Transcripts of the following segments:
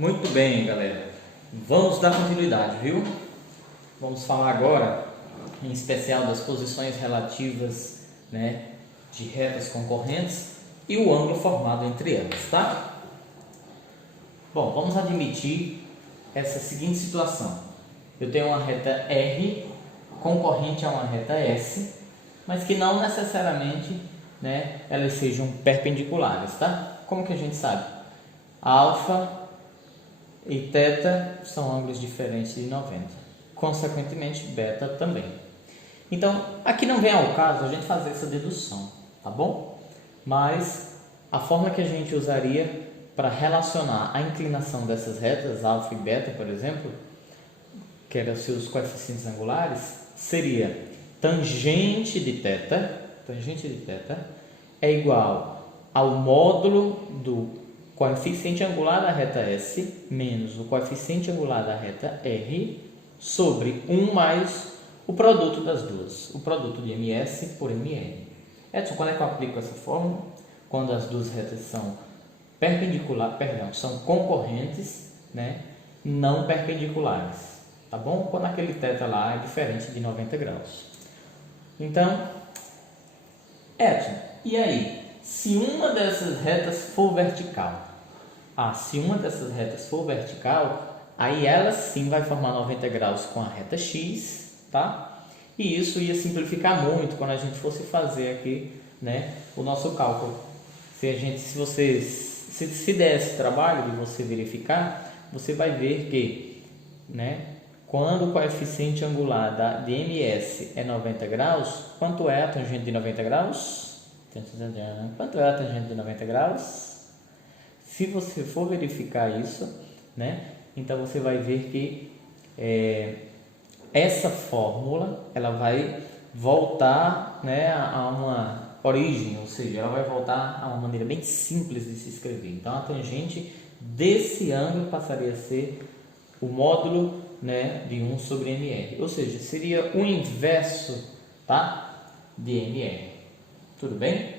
Muito bem, galera. Vamos dar continuidade, viu? Vamos falar agora, em especial, das posições relativas, de retas concorrentes e o ângulo formado entre elas, tá? Bom, vamos admitir essa seguinte situação. Eu tenho uma reta R concorrente a uma reta S, mas que não necessariamente, elas sejam perpendiculares, tá? Como que a gente sabe? Alfa e θ são ângulos diferentes de 90. Consequentemente, beta também. Então, aqui não vem ao caso a gente fazer essa dedução, tá bom? Mas a forma que a gente usaria para relacionar a inclinação dessas retas, alfa e beta, por exemplo, que eram seus coeficientes angulares, seria tangente de θ é igual ao módulo do coeficiente angular da reta S menos o coeficiente angular da reta R sobre 1 mais o produto das duas, o produto de MS por MR. Edson, quando é que eu aplico essa fórmula? Quando as duas retas são são concorrentes, não perpendiculares, tá bom? Quando aquele θ lá é diferente de 90 graus. Então, Edson, e aí? Se uma dessas retas for vertical, aí ela sim vai formar 90 graus com a reta X, tá? E isso ia simplificar muito quando a gente fosse fazer aqui, o nosso cálculo. Se der esse trabalho de você verificar, você vai ver que, quando o coeficiente angular de MS é 90 graus, quanto é a tangente de 90 graus? Quanto é a tangente de 90 graus? Se você for verificar isso, então você vai ver que essa fórmula ela vai voltar a uma origem, ou seja, ela vai voltar a uma maneira bem simples de se escrever. Então a tangente desse ângulo passaria a ser o módulo de 1 sobre MR, ou seja, seria o inverso, tá, de MR. Tudo bem?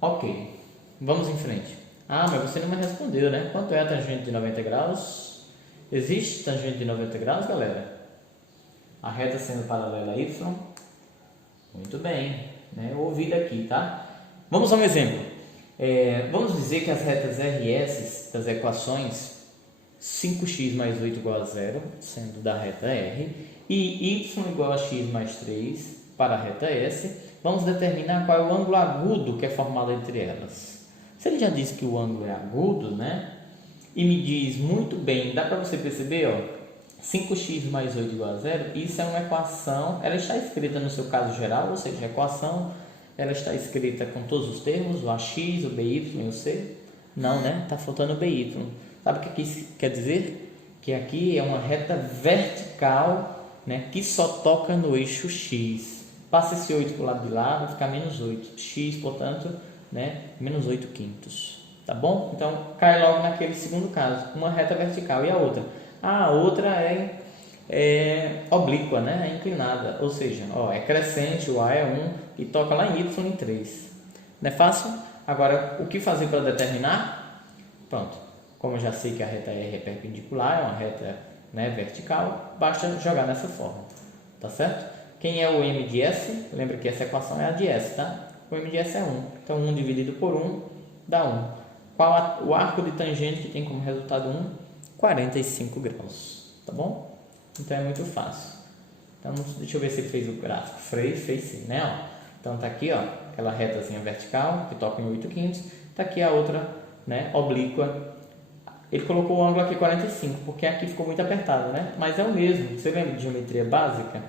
Ok, vamos em frente. Ah, mas você não me respondeu, Quanto é a tangente de 90 graus? Existe tangente de 90 graus, galera? A reta sendo paralela a Y? Muito bem, ouvido aqui, tá? Vamos a um exemplo. Vamos dizer que as retas RS das equações 5x mais 8 igual a 0, sendo da reta R, e y igual a x mais 3 para a reta S, vamos determinar qual é o ângulo agudo que é formado entre elas. Se ele já disse que o ângulo é agudo, e me diz muito bem, dá para você perceber, 5x mais 8 igual a 0, isso é uma equação, ela está escrita no seu caso geral, ou seja, a equação ela está escrita com todos os termos, o AX, o BY e o C? Não, está faltando o BY. Sabe o que isso quer dizer? Que aqui é uma reta vertical, que só toca no eixo X. Passa esse 8 para o lado de lá, vai ficar menos 8. X, portanto, menos 8 quintos. Tá bom? Então, cai logo naquele segundo caso. Uma reta vertical e a outra. A outra é oblíqua, é inclinada. Ou seja, é crescente, o A é 1 e toca lá em Y em 3. Não é fácil? Agora, o que fazer para determinar? Pronto. Como eu já sei que a reta R é perpendicular, é uma reta vertical, basta jogar nessa forma. Tá certo? Quem é o M de S? Lembra que essa equação é a de S, tá? O M de S é 1. Então, 1 dividido por 1 dá 1. Qual o arco de tangente que tem como resultado 1? 45 graus. Tá bom? Então, é muito fácil. Então, deixa eu ver se ele fez o gráfico. Fez sim, Então, tá aqui, aquela retazinha vertical, que toca em 8 quintos. Tá aqui a outra, oblíqua. Ele colocou o ângulo aqui 45, porque aqui ficou muito apertado, Mas é o mesmo. Você lembra de geometria básica?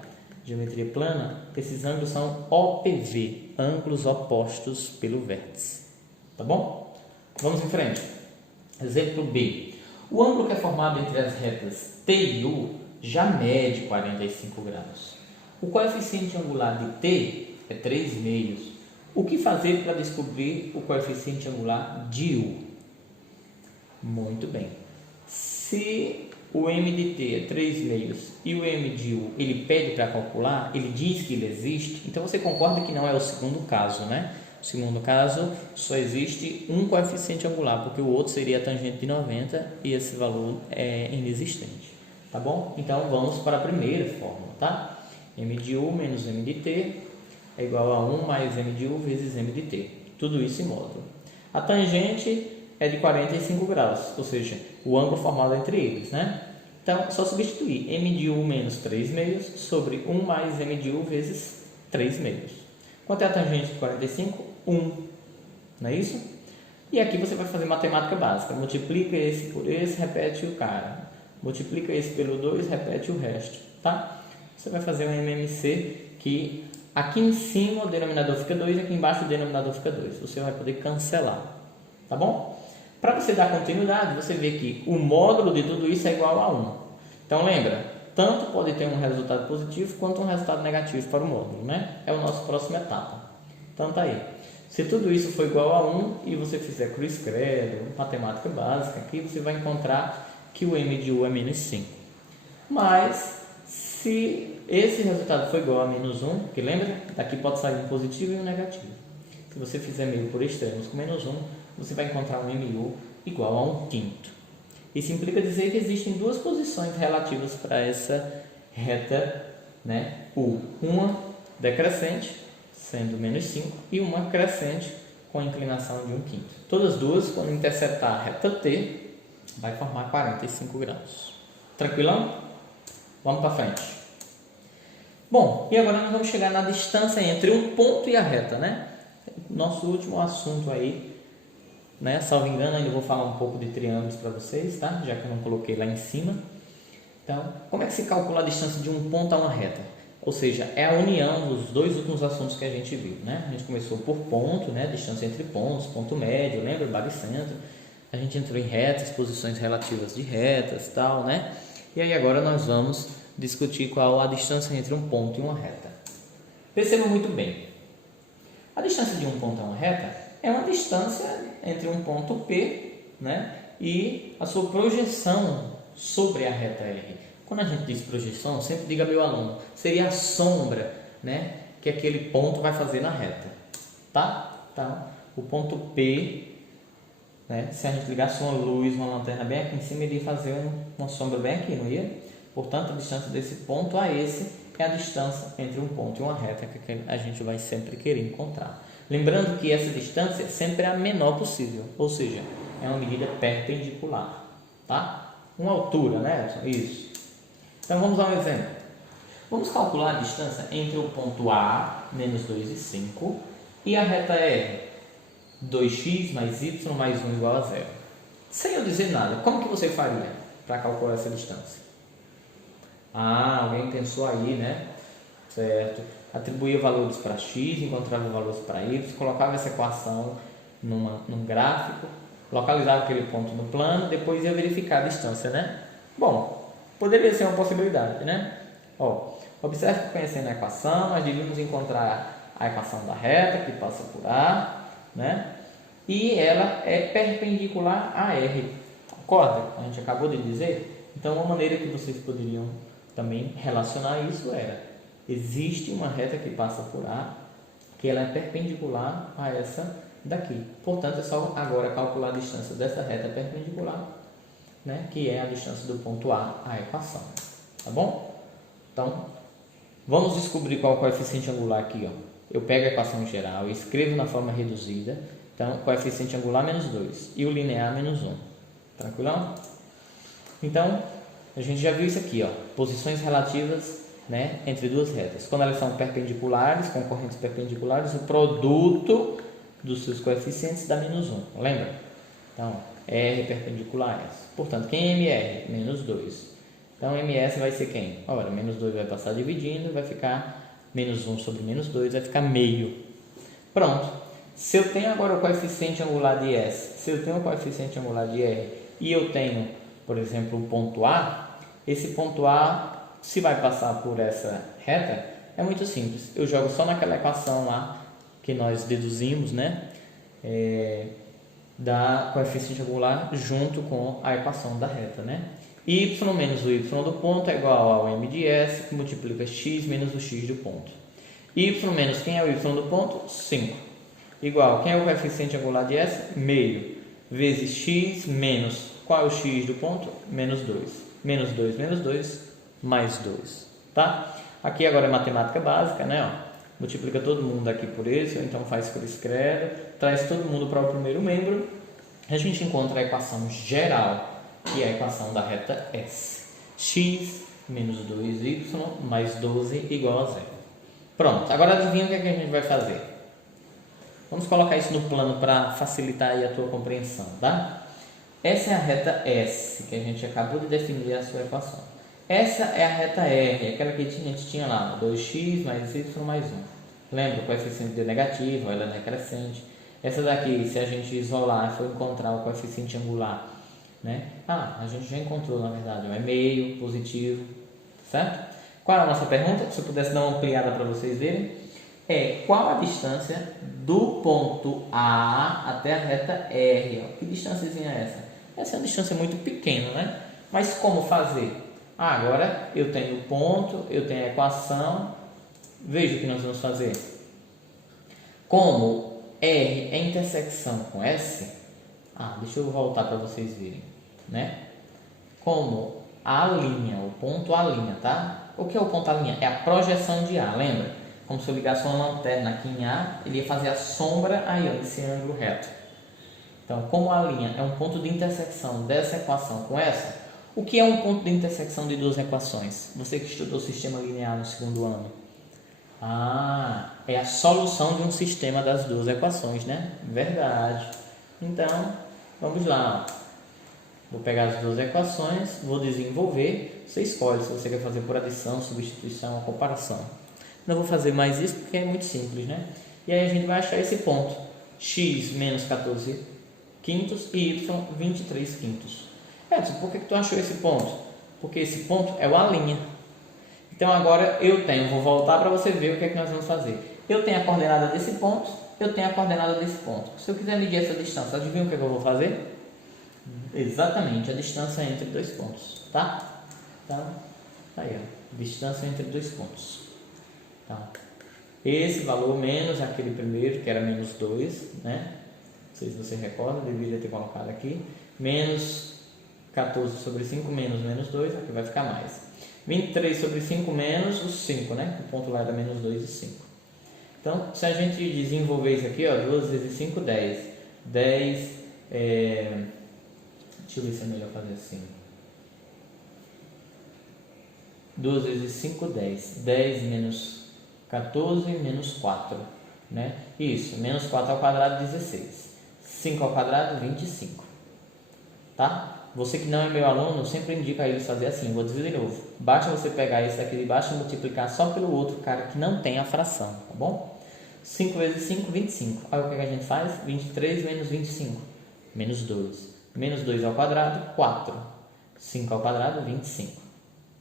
Geometria plana? Esses ângulos são OPV, ângulos opostos pelo vértice. Tá bom? Vamos em frente. Exemplo B. O ângulo que é formado entre as retas T e U já mede 45 graus. O coeficiente angular de T é 3 meios. O que fazer para descobrir o coeficiente angular de U? Muito bem. Se o M de T é 3 meios e o M de U ele pede para calcular, ele diz que ele existe, então você concorda que não é o segundo caso, No segundo caso, só existe um coeficiente angular, porque o outro seria a tangente de 90 e esse valor é inexistente, tá bom? Então, vamos para a primeira fórmula, tá? M de U menos M de T é igual a 1 mais M de U vezes M de T. Tudo isso em módulo. A tangente é de 45 graus, ou seja, o ângulo formado entre eles, né? Então, só substituir M de U menos 3 meios sobre 1 mais M de U vezes 3 meios. Quanto é a tangente de 45? 1. Não é isso? E aqui você vai fazer matemática básica. Multiplica esse por esse, repete o cara. Multiplica esse pelo 2, repete o resto, tá? Você vai fazer um MMC que aqui em cima o denominador fica 2 e aqui embaixo o denominador fica 2. Você vai poder cancelar, tá bom? Para você dar continuidade, você vê que o módulo de tudo isso é igual a 1. Então lembra, tanto pode ter um resultado positivo quanto um resultado negativo para o módulo, né? É a nossa próxima etapa. Então tá aí. Se tudo isso for igual a 1 e você fizer cruz credo, matemática básica, aqui você vai encontrar que o M de U é menos 5. Mas se esse resultado for igual a menos 1, que lembra, daqui pode sair um positivo e um negativo. Se você fizer meio por extremos com menos 1, você vai encontrar um MU igual a 1 quinto. Isso implica dizer que existem duas posições relativas para essa reta, né, U. Uma decrescente, sendo menos 5, e uma crescente com a inclinação de 1 quinto. Todas duas, quando interceptar a reta T, vai formar 45 graus. Tranquilão? Vamos para frente. Bom, e agora nós vamos chegar na distância entre um ponto e a reta, né? Nosso último assunto aí, né? Salvo engano, ainda vou falar um pouco de triângulos para vocês, tá? Já que eu não coloquei lá em cima. Então, como é que se calcula a distância de um ponto a uma reta? Ou seja, é a união dos dois últimos assuntos que a gente viu, né? A gente começou por ponto, né? Distância entre pontos, ponto médio, lembra? Baricentro. A gente entrou em retas, posições relativas de retas, tal, né? E aí agora nós vamos discutir qual a distância entre um ponto e uma reta. Perceba muito bem. A distância de um ponto a uma reta é uma distância entre um ponto P, né, e a sua projeção sobre a reta R. Quando a gente diz projeção, sempre diga meu aluno, seria a sombra, né, que aquele ponto vai fazer na reta, tá? Então, o ponto P, né, se a gente ligasse uma luz, uma lanterna bem aqui em cima, ele ia fazer uma sombra bem aqui, não ia? Portanto, a distância desse ponto a esse é a distância entre um ponto e uma reta que a gente vai sempre querer encontrar. Lembrando que essa distância sempre é a menor possível, ou seja, é uma medida perpendicular, tá? Uma altura, né, Edson? Isso. Então, vamos a um exemplo. Vamos calcular a distância entre o ponto A, menos 2 e 5, e a reta R, 2x mais y mais 1 igual a 0. Sem eu dizer nada, como que você faria para calcular essa distância? Ah, alguém pensou aí, né? Certo. Atribuía valores para x, encontrava valores para y, colocava essa equação num gráfico, localizava aquele ponto no plano, depois ia verificar a distância, né? Bom, poderia ser uma possibilidade, né? Ó, observe que conhecendo a equação, nós devíamos encontrar a equação da reta que passa por A, né? E ela é perpendicular a R. Concorda? A gente acabou de dizer. Então, uma maneira que vocês poderiam também relacionar isso era: existe uma reta que passa por A, que ela é perpendicular a essa daqui. Portanto, é só agora calcular a distância dessa reta perpendicular, né, que é a distância do ponto A à equação. Tá bom? Então, vamos descobrir qual é o coeficiente angular aqui, ó. Eu pego a equação geral e escrevo na forma reduzida. Então, coeficiente angular menos 2 e o linear menos 1. Tranquilão? Então, a gente já viu isso aqui, ó, posições relativas, né, entre duas retas. Quando elas são perpendiculares, com correntes perpendiculares, o produto dos seus coeficientes dá menos 1. Lembra? Então, R perpendicular a S. Portanto, quem é MR? Menos 2. Então, MS vai ser quem? Ora, menos 2 vai passar dividindo, vai ficar menos 1 sobre menos 2, vai ficar meio. Pronto. Se eu tenho agora o coeficiente angular de S, se eu tenho o coeficiente angular de R e eu tenho, por exemplo, o ponto A, esse ponto A, se vai passar por essa reta, é muito simples. Eu jogo só naquela equação lá que nós deduzimos, né? Da coeficiente angular junto com a equação da reta, né? Y menos o Y do ponto é igual ao M de S, que multiplica x menos o x do ponto. Y menos quem é o Y do ponto? 5. igual, quem é o coeficiente angular de S? Meio, vezes x menos, qual é o x do ponto? Menos 2. Menos 2, menos 2, mais 2, tá? Aqui agora é matemática básica, né? Ó, multiplica todo mundo aqui por esse, ou então faz por escreve, traz todo mundo para o primeiro membro, a gente encontra a equação geral, que é a equação da reta S. X menos 2y mais 12 igual a 0. Pronto, agora adivinha o que, é que a gente vai fazer? Vamos colocar isso no plano para facilitar aí a tua compreensão, tá? Essa é a reta S, que a gente acabou de definir a sua equação. Essa é a reta R, aquela que a gente tinha lá, 2x mais y mais 1. Lembra? O coeficiente deu negativo, ela é crescente. Essa daqui, se a gente isolar e for encontrar o coeficiente angular, né? A gente já encontrou, na verdade, é meio, positivo, certo? Qual é a nossa pergunta? Se eu pudesse dar uma ampliada para vocês verem, é qual a distância do ponto A até a reta R? Que distânciazinha é essa? Essa é uma distância muito pequena, né? Mas como fazer? Agora eu tenho o ponto, eu tenho a equação. Veja o que nós vamos fazer. Como R é intersecção com S, deixa eu voltar para vocês verem, né? Como a linha, o ponto A linha, tá? O que é o ponto A linha? É a projeção de A, lembra? Como se eu ligasse uma lanterna aqui em A, ele ia fazer a sombra aí, ó, desse ângulo reto. Então, como a linha é um ponto de intersecção dessa equação com essa, o que é um ponto de intersecção de duas equações? Você que estudou sistema linear no segundo ano. É a solução de um sistema das duas equações, né? Verdade. Então, vamos lá. Vou pegar as duas equações, vou desenvolver. Você escolhe se você quer fazer por adição, substituição ou comparação. Não vou fazer mais isso porque é muito simples, né? E aí a gente vai achar esse ponto. X menos 14 quintos e y 23 quintos. Edson, por que tu achou esse ponto? Porque esse ponto é o A'. Então agora vou voltar para você ver o que é que nós vamos fazer. Eu tenho a coordenada desse ponto, eu tenho a coordenada desse ponto. Se eu quiser medir essa distância, adivinha o que eu vou fazer? Exatamente, a distância entre dois pontos, tá? Então, aí ó, distância entre dois pontos. Então, esse valor menos aquele primeiro, que era menos 2, né? Não sei se você recorda, deveria ter colocado aqui. Menos 14 sobre 5 menos 2, aqui vai ficar mais. 23 sobre 5 menos os 5, né? O ponto lá era menos 2 e 5. Então, se a gente desenvolver isso aqui, ó, 2 vezes 5, 10. 10, deixa eu ver se é melhor fazer assim. 2 vezes 5, 10. 10 menos 14 menos 4, né? Isso, menos 4 ao quadrado, 16. 5 ao quadrado, 25. Tá? Você que não é meu aluno, eu sempre indico a eles fazer assim. Vou dizer de novo. Basta você pegar esse aqui de baixo e multiplicar só pelo outro cara que não tem a fração, tá bom? 5 vezes 5, 25. Aí o que a gente faz? 23 menos 25. Menos 2. Menos 2 ao quadrado, 4. 5 ao quadrado, 25.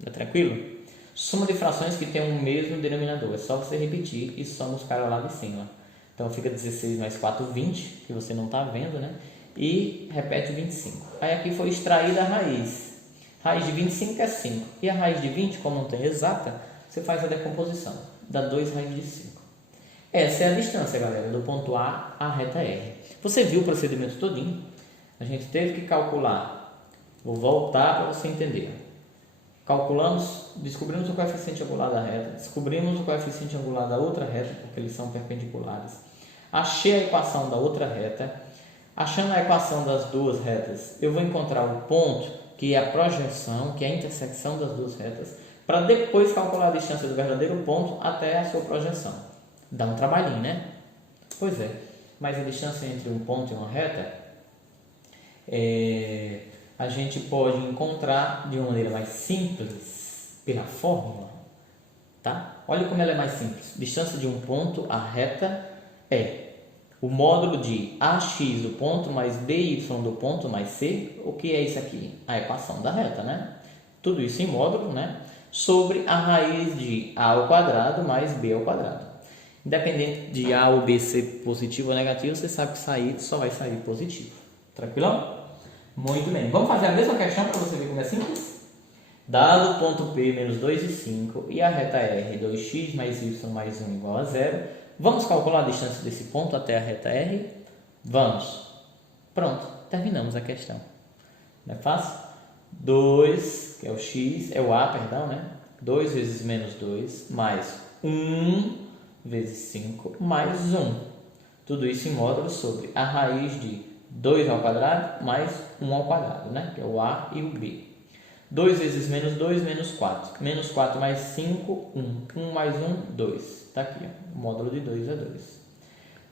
Tá tranquilo? Soma de frações que tem o mesmo denominador. É só você repetir e soma os caras lá de cima. Então fica 16 mais 4, 20, que você não está vendo, né? E repete 25. Aí aqui foi extraída a raiz. Raiz de 25 é 5. E a raiz de 20, como não tem exata, você faz a decomposição. Dá 2 raiz de 5. Essa é a distância, galera, do ponto A à reta R. Você viu o procedimento todinho? A gente teve que calcular. Vou voltar para você entender. Calculamos, descobrimos o coeficiente angular da reta, descobrimos o coeficiente angular da outra reta, porque eles são perpendiculares. Achei a equação da outra reta. Achando a equação das duas retas, eu vou encontrar o ponto, que é a projeção, que é a intersecção das duas retas, para depois calcular a distância do verdadeiro ponto até a sua projeção. Dá um trabalhinho, né? Pois é, mas a distância entre um ponto e uma reta, a gente pode encontrar de uma maneira mais simples, pela fórmula, tá? Olha como ela é mais simples. Distância de um ponto à reta é o módulo de AX do ponto mais BY do ponto mais C. O que é isso aqui? A equação da reta, né? Tudo isso em módulo, né? Sobre a raiz de A ao quadrado mais B ao quadrado. Independente de A ou B ser positivo ou negativo, você sabe que sair só vai sair positivo. Tranquilão? Muito bem. Vamos fazer a mesma questão para você ver como é simples? Dado o ponto P menos 2 e 5 e a reta R 2x mais y mais 1 igual a 0, Vamos calcular a distância desse ponto até a reta R? Vamos. Pronto, terminamos a questão. Não é fácil? 2, que é o x, é o a, perdão, né? 2 vezes menos 2, mais 1 vezes 5, mais 1. Tudo isso em módulo sobre a raiz de 2 ao quadrado mais 1 ao quadrado, né? Que é o a e o b. 2 vezes menos 2, menos 4. Menos 4 mais 5, 1. 1 mais 1, 2. Está aqui, ó. O módulo de 2 é 2.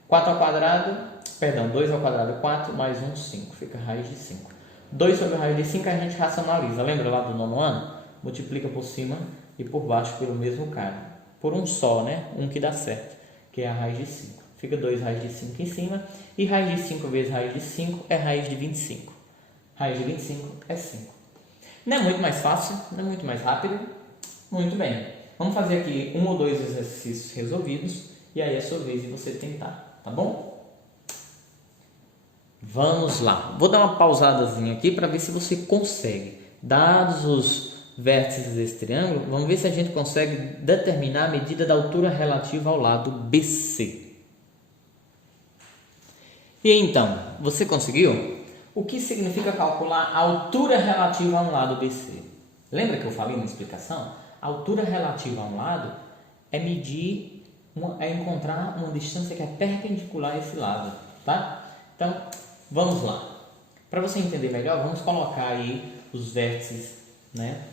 4 ao quadrado, perdão, 2 ao quadrado é 4, mais 1, 5. Fica a raiz de 5. 2 sobre a raiz de 5 a gente racionaliza. Lembra lá do nono ano? Multiplica por cima e por baixo pelo mesmo cara. Por um só, né? Um que dá certo, que é a raiz de 5. Fica 2 raiz de 5 em cima. E raiz de 5 vezes raiz de 5 é raiz de 25. Raiz de 25 é 5. Não é muito mais fácil? Não é muito mais rápido? Muito bem. Vamos fazer aqui um ou dois exercícios resolvidos. E aí é a sua vez de você tentar. Tá bom? Vamos lá. Vou dar uma pausadazinha aqui para ver se você consegue. Dados os vértices desse triângulo, vamos ver se a gente consegue determinar a medida da altura relativa ao lado BC. E então, você conseguiu? O que significa calcular a altura relativa a um lado BC? Lembra que eu falei na explicação? A altura relativa a um lado é medir, é encontrar uma distância que é perpendicular a esse lado, tá? Então, vamos lá. Para você entender melhor, vamos colocar aí os vértices, né?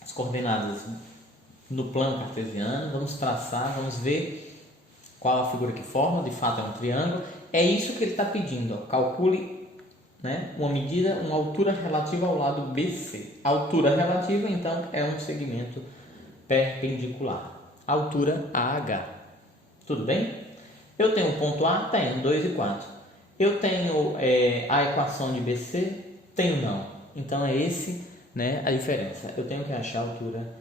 As coordenadas no plano cartesiano. Vamos traçar, vamos ver qual a figura que forma. De fato é um triângulo. É isso que ele está pedindo. Ó. Calcule, né, uma medida, uma altura relativa ao lado BC. A altura relativa, então, é um segmento perpendicular. Altura AH. Tudo bem? Eu tenho o ponto A? Tenho, 2 e 4. Eu tenho a equação de BC? Tenho não. Então é esse, né, a diferença. Eu tenho que achar a altura,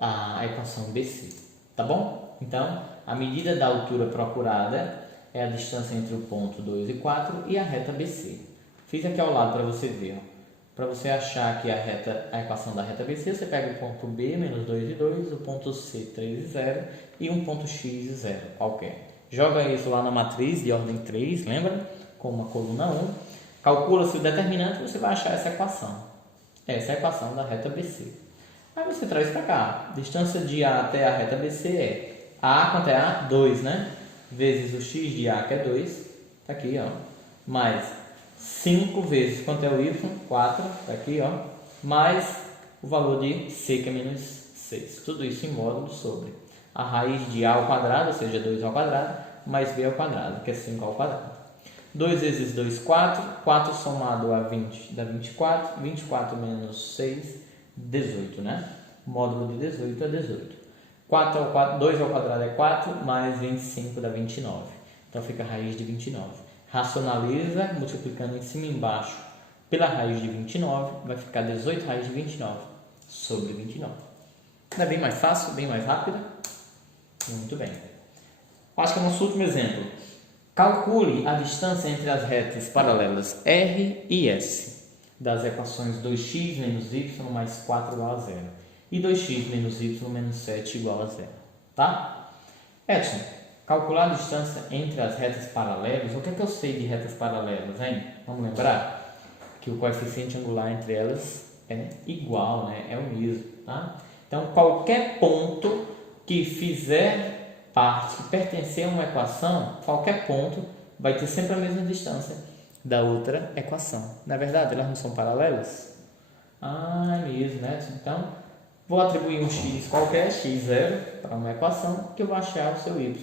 a equação BC. Tá bom? Então, a medida da altura procurada é a distância entre o ponto 2 e 4 e a reta BC. Fiz aqui ao lado para você ver. Para você achar aqui a equação da reta BC, você pega o ponto B, menos 2 e 2, o ponto C, 3 e 0 e um ponto X e 0, qualquer. Joga isso lá na matriz de ordem 3, lembra? Com uma coluna 1. Calcula-se o determinante e você vai achar essa equação. Essa é a equação da reta BC. Aí você traz para cá. Distância de A até a reta BC é A, quanto é A? 2, né? Vezes o X de A, que é 2. Está aqui, ó. Mais 5 vezes quanto é o Y? 4. Está aqui, ó. Mais o valor de C, que é menos 6. Tudo isso em módulo sobre a raiz de A ao quadrado, ou seja, 2 ao quadrado, mais B ao quadrado, que é 5 ao quadrado. 2 vezes 2, 4. 4 somado a 20 dá 24. 24 menos 6, 18, né? O módulo de 18 é 18. 4 ao 4, 2 ao quadrado é 4, mais 25 dá 29. Então fica a raiz de 29. Racionaliza, multiplicando em cima e embaixo pela raiz de 29, vai ficar 18 raiz de 29 sobre 29. Não é bem mais fácil, bem mais rápido? Muito bem. Acho que é o nosso último exemplo. Calcule a distância entre as retas paralelas R e S das equações 2x menos y mais 4 igual a 0 e 2x menos y menos 7 igual a 0. Tá? Edson, calcular a distância entre as retas paralelas. O que é que eu sei de retas paralelas, hein? Vamos lembrar que o coeficiente angular entre elas é igual, né? É o mesmo, tá? Então, qualquer ponto que fizer parte, que pertencer a uma equação, qualquer ponto vai ter sempre a mesma distância da outra equação. Na verdade, elas não são paralelas? Ah, é mesmo, né? Então, vou atribuir um x qualquer, x0, para uma equação, que eu vou achar o seu y,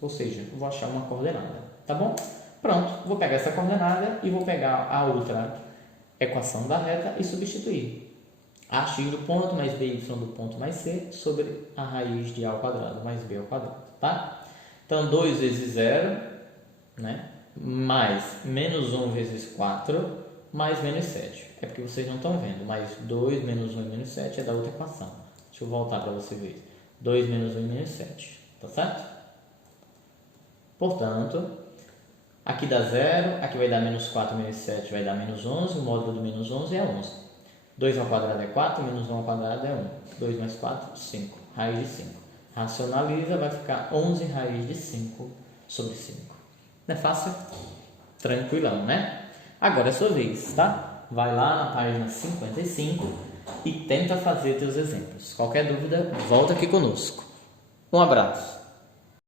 ou seja, eu vou achar uma coordenada, tá bom? Pronto, vou pegar essa coordenada e vou pegar a outra equação da reta e substituir. Ax do ponto mais by do ponto mais c sobre a raiz de a ao quadrado mais b ao quadrado, tá? Então, 2 vezes 0, né? Mais menos 1 vezes 4, mais menos 7. É porque vocês não estão vendo, mas 2 menos 1 e menos 7 é da outra equação. Deixa eu voltar para você ver. 2 menos 1 e menos 7, tá certo? Portanto, aqui dá 0, aqui vai dar menos 4 menos 7 vai dar menos 11, o módulo do menos 11 é 11. 2 ao quadrado é 4, menos 1 ao quadrado é 1. 2 mais 4, 5. Raiz de 5. Racionaliza, vai ficar 11 raiz de 5 sobre 5. Não é fácil? Tranquilão, né? Agora é sua vez, tá? Vai lá na página 55 e tenta fazer teus exemplos. Qualquer dúvida, volta aqui conosco. Um abraço.